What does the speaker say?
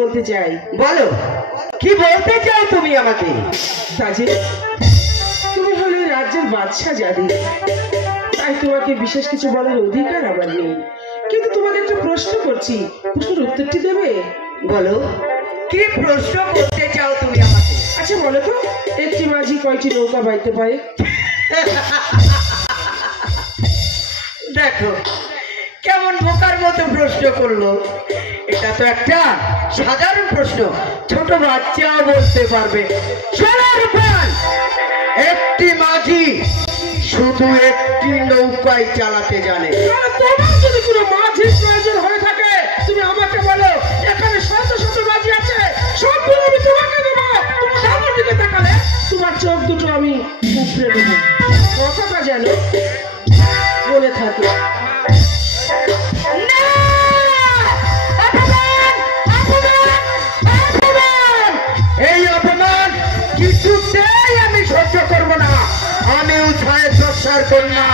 বলতে চাই। বলো কি বলতে চাও তুমি আমাকে? কাজে তুমি হলে রাজ্যের বাদশা জানি, তাই তোমাকে বিশেষ কিছু বলার অধিকার আমার নেই, কিন্তু তোমাকে একটা প্রশ্ন করছি, প্রশ্নের উত্তরটি দেবে? বলো কি প্রশ্ন করতে চাও তুমি আমাকে? আচ্ছা বলো তো, একটি মাঝি কয়টি নৌকা বাইতে পারে? দেখো কেমন বোকার মতো প্রশ্ন করলো। এটা তো একটা সাধারণ প্রশ্ন, ছোট বাচ্চাও বলতে পারবে। একটি মাঝি শুধু একটি নৌকায় চালাতে জানে। তোমার যদি কোনো মাঝির প্রয়োজন হয়ে থাকে তুমি আমাকে বলো, এখানে শত শত মাঝি আছে, সবগুলো আমি তোমাকে দেবো। তোমার আমার দিকে তাকালে তোমার চোখ দুটো আমি উপড়ে দেবো। কথাটা যেন বলে থাকে। এই অপমান কিছুতেই আমি সহ্য করবো না। আমি উৎসাহের দর্শার কন্যা।